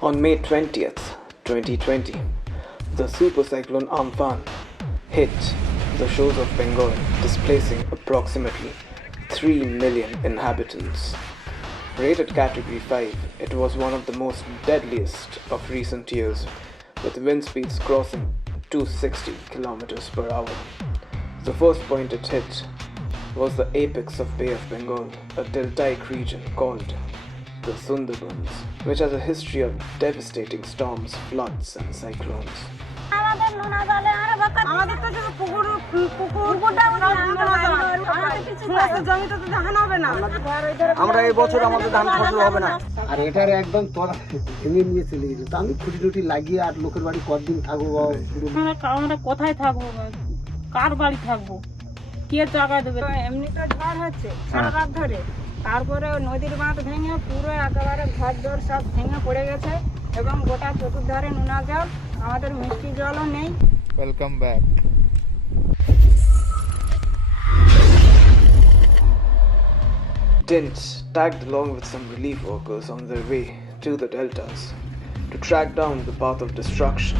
On May 20th, 2020, the super cyclone Amphan hit the shores of Bengal, displacing approximately 3 million inhabitants. Rated category 5, it was one of the most deadliest of recent years, with wind speeds crossing 260 km per hour. The first point it hit was the apex of Bay of Bengal, a deltaic region called the Sunderbans, which has a history of devastating storms, floods and cyclones. আমরা এই বছর আমাদের ধান ফসল হবে না, আর এটার একদম ভেঙে নিয়ে চলে গেছে। তো আমি খুঁটি টুটি লাগিয়ে আর লোকের বাড়ি কতদিন থাকবো, আমরা কোথায় থাকবো, কার বাড়ি থাকবো, কে টাকা দেবে? এমনিটা ঝড় হচ্ছে সারা রাত ধরে, তারপরে নদীর বাঁধ ভেঙে পুরো একেবারে ঘর দর সব ভেঙে পড়ে গেছে এবং গোটা চতুর্ধারে নোনা জল, আমাদের মিষ্টি জলও নেই। Welcome back. Dynt tagged along with some relief workers on their way to the deltas to track down the path of destruction.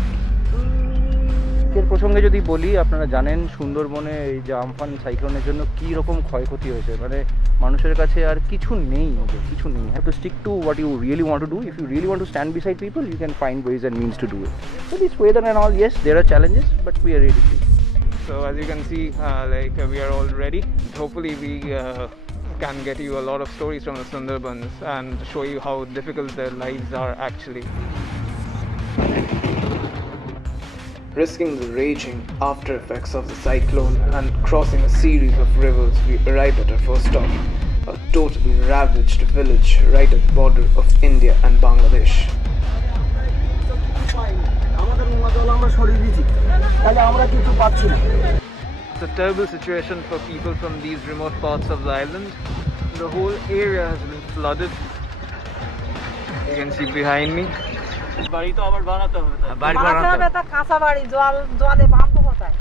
এর প্রসঙ্গে যদি বলি, আপনারা জানেন সুন্দরবনে এই যে আমফান সাইক্লোনের জন্য কী রকম ক্ষয়ক্ষতি হয়েছে, মানে মানুষের কাছে আর কিছু নেই, কিছু নেই। Have to stick to what you really want to do. If you really want to stand beside people, you can find ways and means to do it. So this weather and all, yes there are challenges, but we are ready to. So as you can see, we are all ready. Hopefully we can get you a lot of stories from the Sunderbans and show you how difficult their lives are actually. Risking the raging after effects of the cyclone and crossing a series of rivers, we arrived at our first stop, a totally ravaged village right at the border of India and Bangladesh. It's a terrible situation for people from these remote parts of the island. The whole area has been flooded. You can see behind me. বাড়ি তো আবার বানাতে হবে, তা কাঁচা বাড়ি, জলে বাঁধবো কোথায়?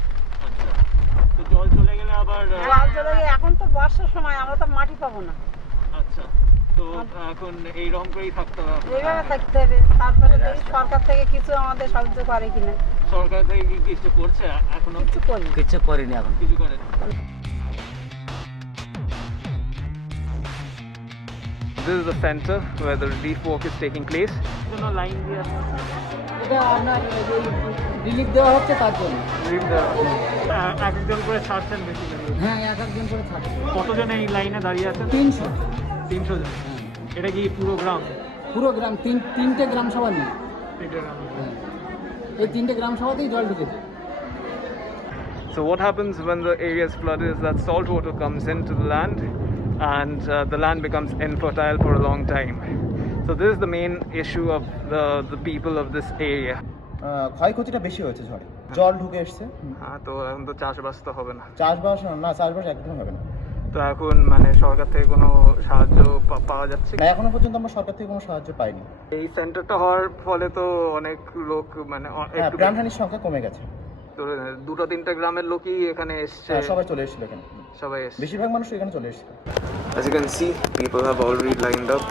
তো জল চলে গেলে আবার এখন তো বর্ষার সময়, আমরা তো মাটি পাবো না। আচ্ছা, তো এখন এইরকম করেই থাকতে হবে, এইভাবে থাকতে হবে। তারপরে দেখি সরকার থেকে কিছু আমাদের সাহায্য করে কিনা। সরকার থেকে কি কিছু করছে? এখনো কিছু করিনি, এখন কিছু করেনি। This is the center where the relief work is taking place. কোনো লাইন দিয়ে আছে, এটা আপনার রিলিফ দেওয়া হচ্ছে তার জন্য। রিলিফ দেওয়া একজন করে ছাড়ছেন বেসিক্যালি? হ্যাঁ, একজন করে ছাড়ছে। কতজন এই লাইনে দাঁড়িয়ে আছে? 300 জন। এটা কি পুরো গ্রাম? পুরো গ্রাম, তিনটে গ্রাম সভা নিয়ে। এই তিনটে গ্রাম সভাতেই জল ঢুকেছে। So what happens when the area is flooded is that salt water comes into the land and the land becomes infertile for a long time. So this is the main issue of the people of this area. ক্ষয়ক্ষতিটা বেশি হয়েছে ঝড়ে, জল ঢুকে এসছে। হ্যাঁ, তো এখন তো চাষবাস তো হবে না। চাষবাস একদম হবে না। তো এখন মানে সরকার থেকে কোনো সাহায্য পাওয়া যাচ্ছে না, এখনো পর্যন্ত আমরা সরকার থেকে কোনো সাহায্য পাইনি। এই সেন্টারটা হওয়ার ফলে তো অনেক লোক মানে প্রাণহানির সংখ্যা কমে গেছে। তো 2-3 গ্রামের লোকই এখানে এসছে, সবাই চলে এসেছিল এখানে, সবাই এসছে, বেশিরভাগ মানুষ এখানে চলে এসেছিল। As you can see, people have already lined up,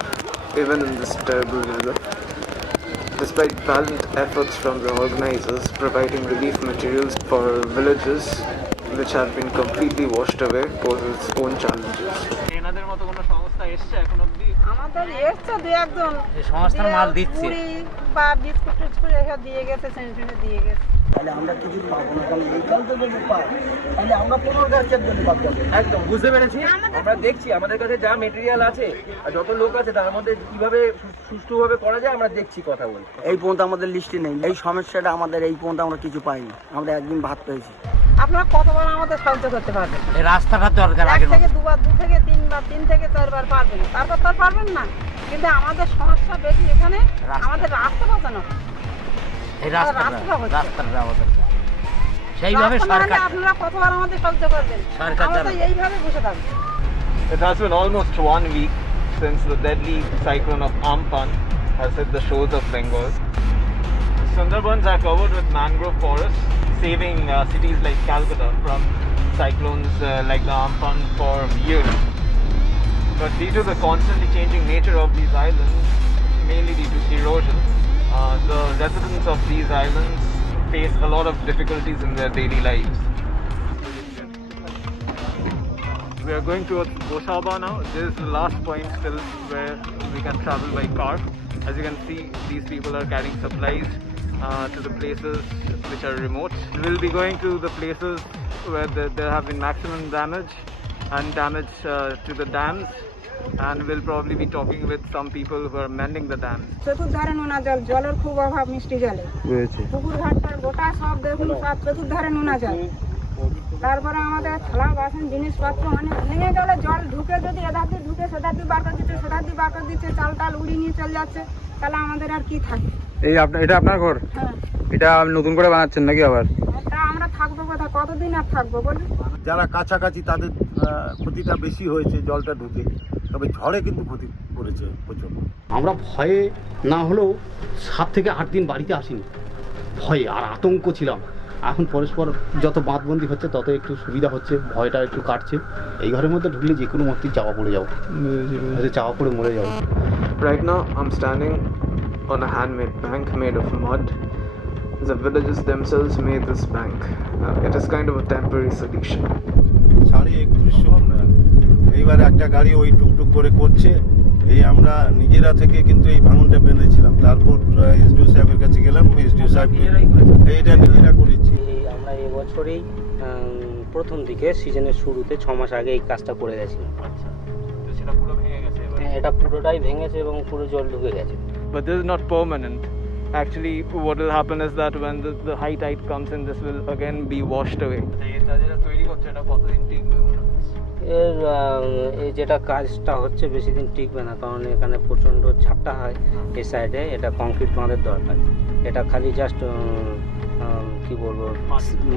even in this terrible weather. Despite valiant efforts from the organizers providing relief materials for villages which have been completely washed away, poses its own challenges. এনাদের মতো কোনো সংস্থা এসছে এখন অবধি? আমাদের এসছে দুই একজন, এই সংস্থার মাল দিচ্ছে, পুরি বা বিস্কুট টিস্কুট এসব দিয়ে গেছে, সেন্টিনে দিয়ে গেছে। তাহলে আমরা কিছু পাবো না, তাহলে এই জল তো যদি পাই তাহলে আমরা পুনর্গাছের জন্য পাবো। একদম বুঝতে পেরেছি। আমরা দেখছি আমাদের কাছে যা মেটেরিয়াল আছে আর যত লোক আছে তার মধ্যে কিভাবে সুষ্ঠুভাবে করা যায় আমরা দেখছি, কথা বলি। এই পর্যন্ত আমাদের লিস্টে নেই, এই সমস্যাটা আমাদের এই পর্যন্ত আমরা কিছু পাইনি। আমরা একদিন ভাত পেয়েছি। আপনারা কতবার আমাদের সাহায্য করতে পারবেন? এই রাস্তাটা দরকার, এক থেকে দুবার, 2 থেকে 3 বার, 3 থেকে 4 বার পারবেন, তারপর তো পারবেন না। কিন্তু আমাদের সমস্যা বেশি এখানে, আমাদের রাস্তা বাঁচানো, এই রাস্তাটা আমাদের সেইভাবে সরকার। আপনারা কতবার আমাদের সাহায্য করবেন? আমরা তো এইভাবে বসে থাকবো। It has been almost 1 week since the deadly cyclone of Amphan has hit the shores of Bengal. Sunderbans are covered with mangrove forests, saving cities like Calcutta from cyclones like the Amphan for years. But due to the constantly changing nature of these islands, mainly due to erosion, the residents of these islands face a lot of difficulties in their daily lives. We are going towards Bosaba now. This is the last point still where we can travel by car. As you can see, these people are carrying supplies to the places which are remote. We'll be going to the places where there have been maximum damage and damage to the dams, and we'll probably be talking with some people who are mending the dams. চতুর্ধারে নোনা জল, জলের খুব অভাব মিষ্টি জলে। পুকুর ঘাটটার গোটা সব দেখুন সব চতুর্ধারে নোনা জল। তারপরে আমাদের থালা বাসন জিনিসপত্র মানে ভেঙে গেলে জল ঢুকে যদি এধার দিয়ে ঢুকে সেধার দিয়ে বার করে দিচ্ছে, সেধার দিয়ে বার করে দিচ্ছে, চাল টাল উড়িয়ে নিয়ে চলে যাচ্ছে, তাহলে আমাদের আর কি থাকে? এই এটা আপনার ঘর? হ্যাঁ। এটা নতুন করে বানাচ্ছেন নাকি আবার? তা আমরা থাকবো কোথায়, কতদিন আর থাকবো বলি? যারা কাছাকাছি তাদের ক্ষতিটা বেশি হয়েছে জলটা ঢুকে, তবে ঝড়ে কিন্তু ক্ষতি করেছে প্রচুর। আমরা ভয়ে না হলেও 7 থেকে 8 দিন বাড়িতে আসিনি, ভয়ে আর আতঙ্ক ছিলাম। এখন পরস্পর যত বাঁধবন্দি হচ্ছে তত একটু সুবিধা হচ্ছে, ভয়টা একটু কাটছে। এই ঘরের মধ্যে ঢুকলে যে কোনো মতেই চাপা পড়ে যাবো, চাপা পড়ে মরে যাবো। Right now, I'm standing on a handmade bank made of mud. The villagers themselves made this bank. It is kind of a temporary solution. 3150 এইবার একটা গাড়ি ওই টুকটুক করে করছে। এই আমরা নিজেরা থেকে কিন্তু এই ভাঙনটা বেঁধেছিলাম, তারপর এসডিও সাহেবের কাছে গেলাম, এসডিও সাহেব এইটা নিজেরা করেছি। আমরা এবছরেই প্রথম দিকে সিজনের শুরুতে 6 মাস আগে এই কাজটা করে গেছিলাম। সেটা পুরো ভেঙে গেছে এবার। হ্যাঁ, এটা পুরোটাই ভেঙেছে এবং পুরো জল ঢুকে গেছে। But this is not permanent. Actually, what will happen is that when the high tide comes in, this will again be washed away. এটা যেটা তৈরি করছে এটা কতদিন টিকবে? এই যেটা কাজটা হচ্ছে বেশি দিন টিকবে না, কারণ এখানে প্রচণ্ড ঝাপটা হয় এই সাইডে। এটা কংক্রিট বাঁধের দরকার। এটা খালি জাস্ট কি বলবো,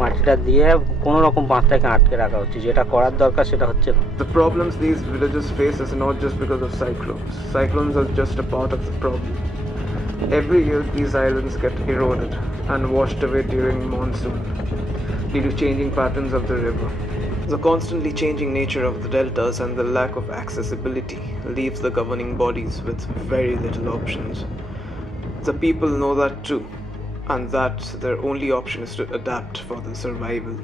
মাটিটা দিয়ে কোনো রকম বাঁধটাকে আটকে রাখা হচ্ছে, যেটা করার দরকার সেটা হচ্ছে না। The problems these villagers face is not just because of cyclones. Cyclones are just a part of the problem. Every year, these islands get eroded and washed away during monsoon due to changing patterns of the river. The constantly changing nature of the deltas and the lack of accessibility leaves the governing bodies with very little options. The people know that too, and that their only option is to adapt for their survival.